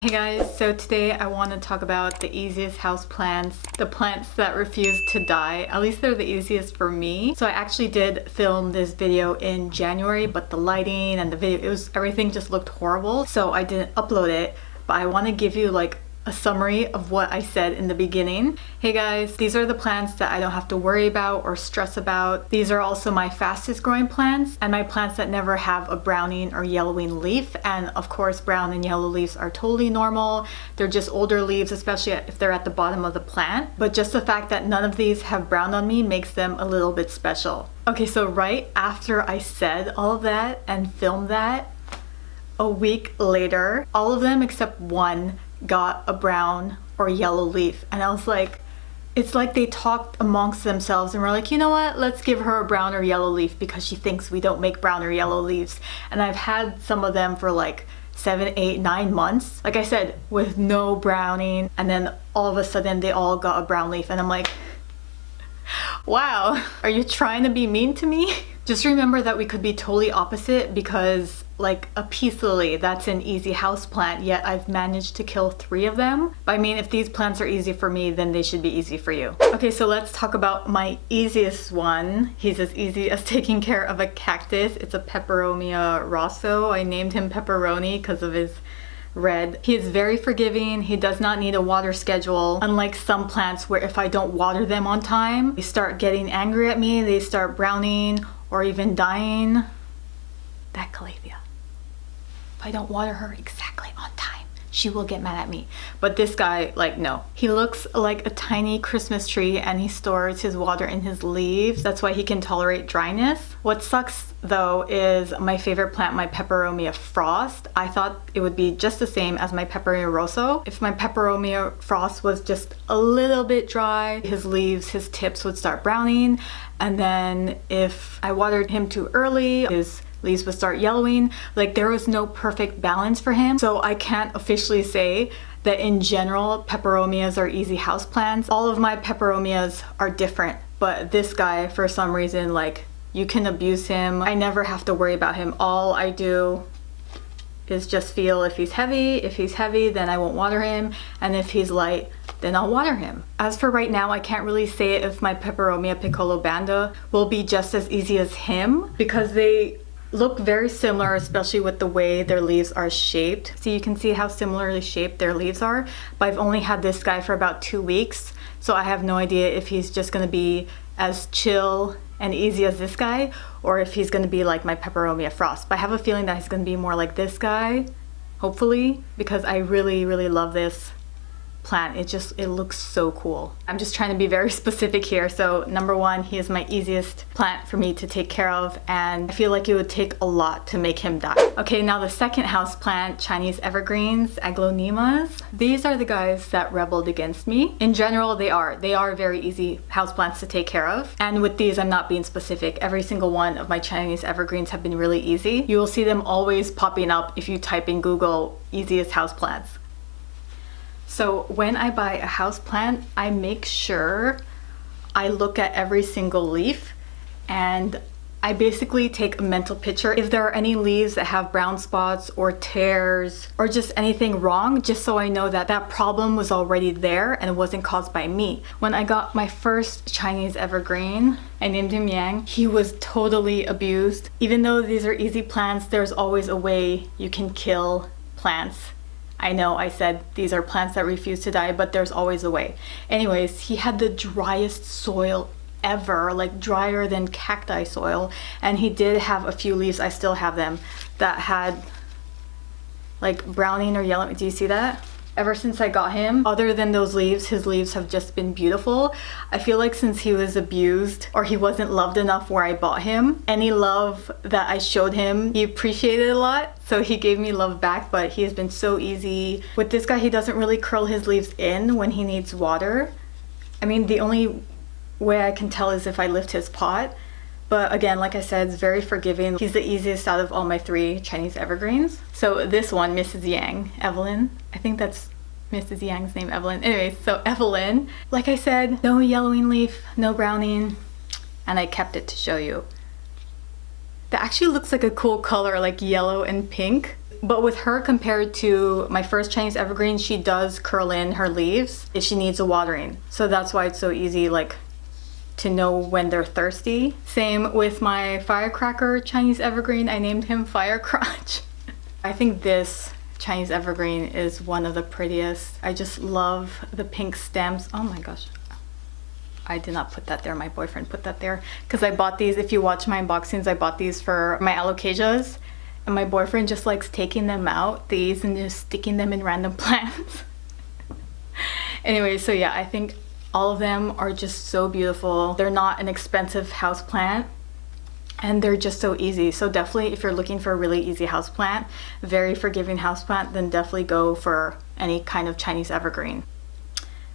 Hey guys, so today I want to talk about the easiest house plants, the plants that refuse to die. At least they're the easiest for me. So I actually did film this video in January, but the lighting and the video, everything just looked horrible. So I didn't upload it, but I want to give you like a summary of what I said in the beginning. Hey guys, these are the plants that I don't have to worry about or stress about. These are also my fastest growing plants and my plants that never have a browning or yellowing leaf. And of course, brown and yellow leaves are totally normal. They're just older leaves, especially if they're at the bottom of the plant. But just the fact that none of these have brown on me makes them a little bit special. Okay, so right after I said all of that and filmed that, a week later, all of them except one got a brown or yellow leaf. And I was like, it's like they talked amongst themselves and were like, you know what, let's give her a brown or yellow leaf because she thinks we don't make brown or yellow leaves. And I've had some of them for like 7, 8, 9 months, like I said, with no browning, and then all of a sudden they all got a brown leaf. And I'm like, wow, are you trying to be mean to me? Just remember that we could be totally opposite, because like a peace lily, that's an easy house plant, yet I've managed to kill 3 of them. But I mean, if these plants are easy for me, then they should be easy for you. Okay, so let's talk about my easiest one. He's as easy as taking care of a cactus. It's a Peperomia Rosso. I named him Pepperoni because of his red. He is very forgiving. He does not need a water schedule, unlike some plants where if I don't water them on time, they start getting angry at me, they start browning or even dying. That Calathea, if I don't water her exactly on time, she will get mad at me. But this guy, like, no. He looks like a tiny Christmas tree and he stores his water in his leaves. That's why he can tolerate dryness. What sucks though is my favorite plant, my Peperomia Frost. I thought it would be just the same as my Peperomia Rosso. If my Peperomia Frost was just a little bit dry, his leaves, his tips would start browning. And then if I watered him too early, his leaves would start yellowing. Like, there was no perfect balance for him. So I can't officially say that in general Peperomias are easy houseplants. All of my Peperomias are different, but this guy, for some reason, like, you can abuse him. I never have to worry about him. All I do is just feel if he's heavy. If he's heavy, then I won't water him, and if he's light, then I'll water him. As for right now, I can't really say if my Peperomia Piccolo Banda will be just as easy as him, because they look very similar, especially with the way their leaves are shaped. So you can see how similarly shaped their leaves are, but I've only had this guy for about 2 weeks, so I have no idea if he's just gonna be as chill and easy as this guy, or if he's gonna be like my Peperomia Frost. But I have a feeling that he's gonna be more like this guy, hopefully, because I really, really love this plant. It looks so cool. I'm just trying to be very specific here. So number 1, he is my easiest plant for me to take care of, and I feel like it would take a lot to make him die. Okay, now the second house plant, Chinese Evergreens, Aglaonemas. These are the guys that rebelled against me. In general, they are very easy house plants to take care of. And with these, I'm not being specific. Every single one of my Chinese Evergreens have been really easy. You will see them always popping up if you type in Google easiest house plants. So when I buy a house plant, I make sure I look at every single leaf, and I basically take a mental picture if there are any leaves that have brown spots or tears or just anything wrong, just so I know that that problem was already there and it wasn't caused by me. When I got my first Chinese Evergreen, I named him Yang. He was totally abused. Even though these are easy plants, there's always a way you can kill plants. I know I said these are plants that refuse to die, but there's always a way. Anyways, he had the driest soil ever, like drier than cacti soil, and he did have a few leaves, I still have them, that had like browning or yellow. Do you see that? Ever since I got him, other than those leaves, his leaves have just been beautiful. I feel like since he was abused or he wasn't loved enough where I bought him, any love that I showed him, he appreciated a lot. So he gave me love back, but he has been so easy. With this guy, he doesn't really curl his leaves in when he needs water. I mean, the only way I can tell is if I lift his pot. But again, like I said, it's very forgiving. He's the easiest out of all my 3 Chinese Evergreens. So this one, Mrs. Yang, Evelyn, I think that's Mrs. Yang's name, Evelyn. Anyways, so Evelyn, like I said, no yellowing leaf, no browning, and I kept it to show you. That actually looks like a cool color, like yellow and pink. But with her compared to my first Chinese evergreen, she does curl in her leaves if she needs a watering. So that's why it's so easy like to know when they're thirsty. Same with my firecracker Chinese evergreen. I named him Firecrotch. I think this Chinese evergreen is one of the prettiest. I just love the pink stems. Oh my gosh. I did not put that there. My boyfriend put that there because I bought these. If you watch my unboxings, I bought these for my alocasias, and my boyfriend just likes taking them out, these, and just sticking them in random plants. Anyway, so yeah, I think all of them are just so beautiful. They're not an expensive house plant, and they're just so easy. So definitely, if you're looking for a really easy house plant, very forgiving house plant, then definitely go for any kind of Chinese evergreen.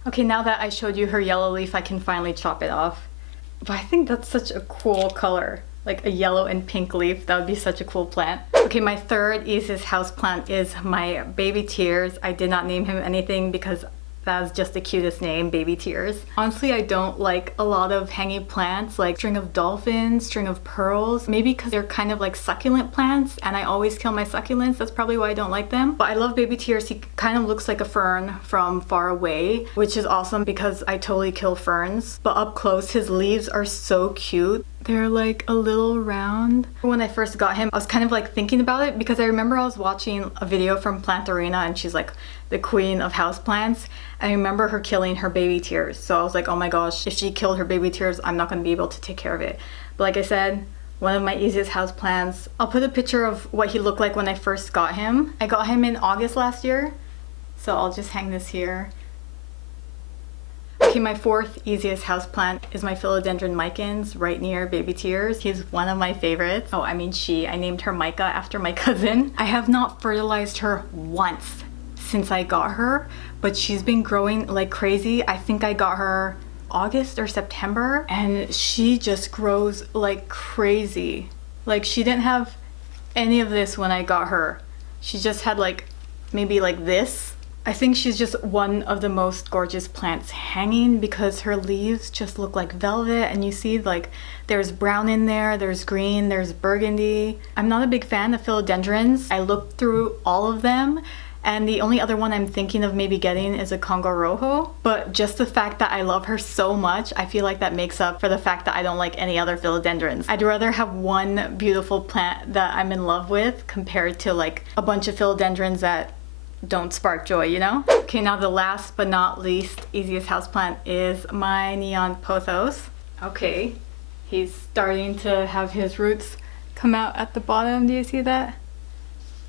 Okay, now that I showed you her yellow leaf, I can finally chop it off. But I think that's such a cool color, like a yellow and pink leaf. That would be such a cool plant. Okay, my third easiest house plant is my Baby Tears. I did not name him anything because that's just the cutest name, Baby Tears. Honestly, I don't like a lot of hanging plants like string of dolphins, string of pearls, maybe because they're kind of like succulent plants and I always kill my succulents. That's probably why I don't like them. But I love Baby Tears. He kind of looks like a fern from far away, which is awesome because I totally kill ferns. But up close, his leaves are so cute. They're like a little round. When I first got him, I was kind of like thinking about it because I remember I was watching a video from Plant Arena and she's like the queen of houseplants. And I remember her killing her Baby Tears. So I was like, oh my gosh, if she killed her Baby Tears, I'm not gonna be able to take care of it. But like I said, one of my easiest houseplants. I'll put a picture of what he looked like when I first got him. I got him in August last year. So I'll just hang this here. Okay, my fourth easiest houseplant is my Philodendron Micans right near Baby Tears. He's one of my favorites. Oh, I mean she. I named her Micah after my cousin. I have not fertilized her once since I got her, but she's been growing like crazy. I think I got her August or September and she just grows like crazy. Like she didn't have any of this when I got her. She just had like maybe like this. I think she's just one of the most gorgeous plants hanging because her leaves just look like velvet and you see like there's brown in there, there's green, there's burgundy. I'm not a big fan of philodendrons. I looked through all of them and the only other one I'm thinking of maybe getting is a Congo Rojo. But just the fact that I love her so much, I feel like that makes up for the fact that I don't like any other philodendrons. I'd rather have one beautiful plant that I'm in love with compared to like a bunch of philodendrons that don't spark joy, you know? Okay, now the last but not least easiest houseplant is my neon pothos. Okay, he's starting to have his roots come out at the bottom. Do you see that?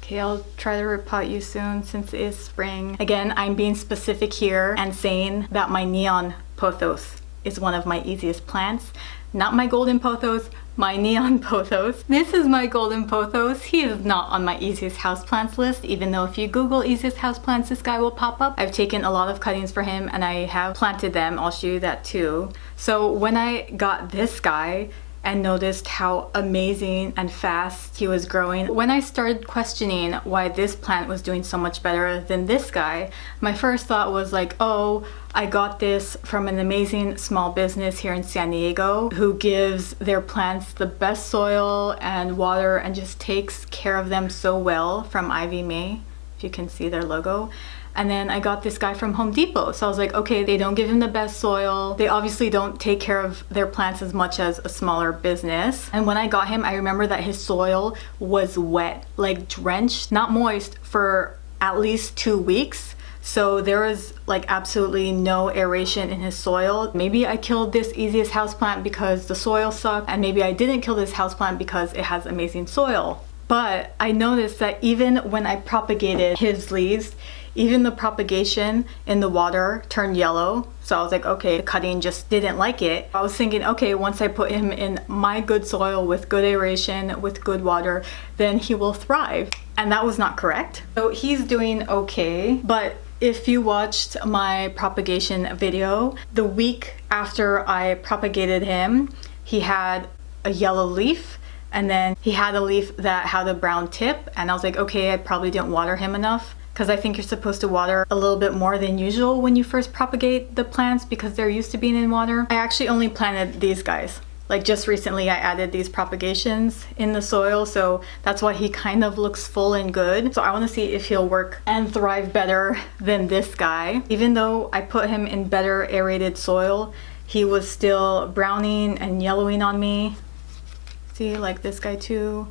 Okay, I'll try to repot you soon since it is spring. Again, I'm being specific here and saying that my neon pothos is one of my easiest plants. Not my golden pothos, my neon pothos. This is my golden pothos. He is not on my easiest houseplants list, even though if you Google easiest houseplants, this guy will pop up. I've taken a lot of cuttings for him and I have planted them. I'll show you that too. So when I got this guy and noticed how amazing and fast he was growing, when I started questioning why this plant was doing so much better than this guy, my first thought was like, oh, I got this from an amazing small business here in San Diego who gives their plants the best soil and water and just takes care of them so well, from Ivy May, if you can see their logo. And then I got this guy from Home Depot. So I was like, okay, they don't give him the best soil. They obviously don't take care of their plants as much as a smaller business. And when I got him, I remember that his soil was wet, like drenched, not moist, for at least 2 weeks. So there was like absolutely no aeration in his soil. Maybe I killed this easiest houseplant because the soil sucked, and maybe I didn't kill this houseplant because it has amazing soil. But I noticed that even when I propagated his leaves, even the propagation in the water turned yellow. So I was like, okay, the cutting just didn't like it. I was thinking, okay, once I put him in my good soil with good aeration, with good water, then he will thrive. And that was not correct. So he's doing okay, but if you watched my propagation video, the week after I propagated him, he had a yellow leaf, and then he had a leaf that had a brown tip, and I was like, okay, I probably didn't water him enough, because I think you're supposed to water a little bit more than usual when you first propagate the plants because they're used to being in water. I actually only planted these guys. Like just recently I added these propagations in the soil, so that's why he kind of looks full and good. So I want to see if he'll work and thrive better than this guy. Even though I put him in better aerated soil, he was still browning and yellowing on me. See, like this guy too.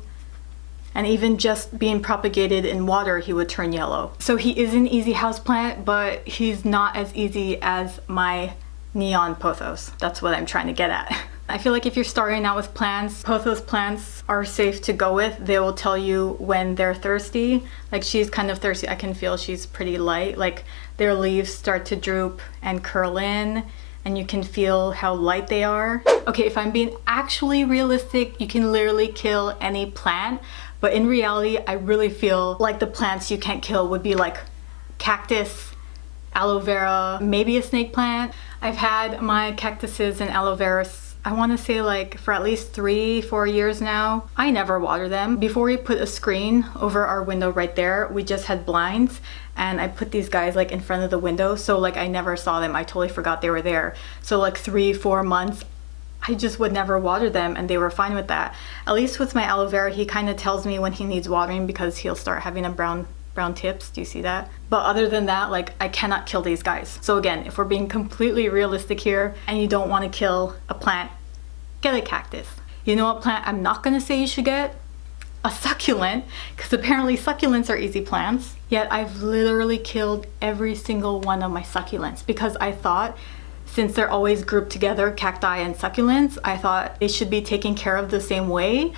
And even just being propagated in water, he would turn yellow. So he is an easy houseplant, but he's not as easy as my neon pothos. That's what I'm trying to get at. I feel like if you're starting out with plants, pothos plants are safe to go with. They will tell you when they're thirsty. Like she's kind of thirsty. I can feel she's pretty light. Like their leaves start to droop and curl in, and you can feel how light they are. Okay, if I'm being actually realistic, you can literally kill any plant. But in reality, I really feel like the plants you can't kill would be like cactus, aloe vera, maybe a snake plant. I've had my cactuses and aloe veras, I want to say like for at least 3-4 years now. I never water them. Before we put a screen over our window right there, we just had blinds, and I put these guys like in front of the window, so like I never saw them. I totally forgot they were there. So like 3-4 months, I just would never water them, and they were fine with that. At least with my aloe vera, he kind of tells me when he needs watering because he'll start having a brown tips. Do you see that? But other than that, like I cannot kill these guys. So again, if we're being completely realistic here and you don't want to kill a plant, get a cactus. You know what plant I'm not gonna say you should get? A succulent, because apparently succulents are easy plants. Yet I've literally killed every single one of my succulents because I thought, since they're always grouped together, cacti and succulents, I thought they should be taken care of the same way.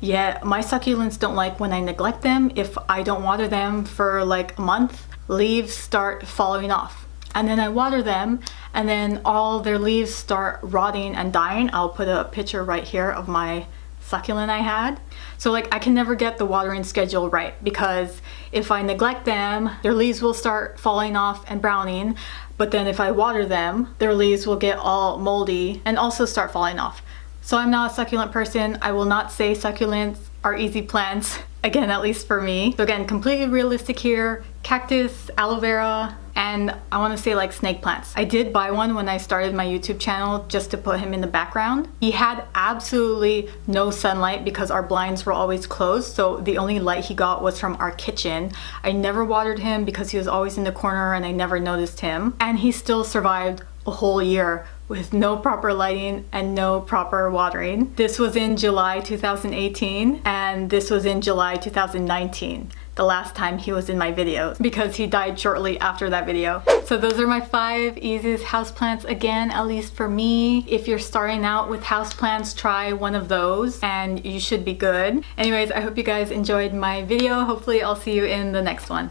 Yet my succulents don't like when I neglect them. If I don't water them for like a month, leaves start falling off. And then I water them, and then all their leaves start rotting and dying. I'll put a picture right here of my succulent I had. So like I can never get the watering schedule right, because if I neglect them, their leaves will start falling off and browning. But then if I water them, their leaves will get all moldy and also start falling off. So I'm not a succulent person. I will not say succulents are easy plants, again, at least for me. So again, completely realistic here. Cactus, aloe vera, and I want to say like snake plants. I did buy one when I started my YouTube channel just to put him in the background. He had absolutely no sunlight because our blinds were always closed, so the only light he got was from our kitchen. I never watered him because he was always in the corner and I never noticed him. And he still survived a whole year with no proper lighting and no proper watering. This was in July 2018 and this was in July 2019. The last time he was in my videos, because he died shortly after that video. So those are my 5 easiest houseplants, again, at least for me. If you're starting out with houseplants, try one of those and you should be good. Anyways, I hope you guys enjoyed my video. Hopefully I'll see you in the next one.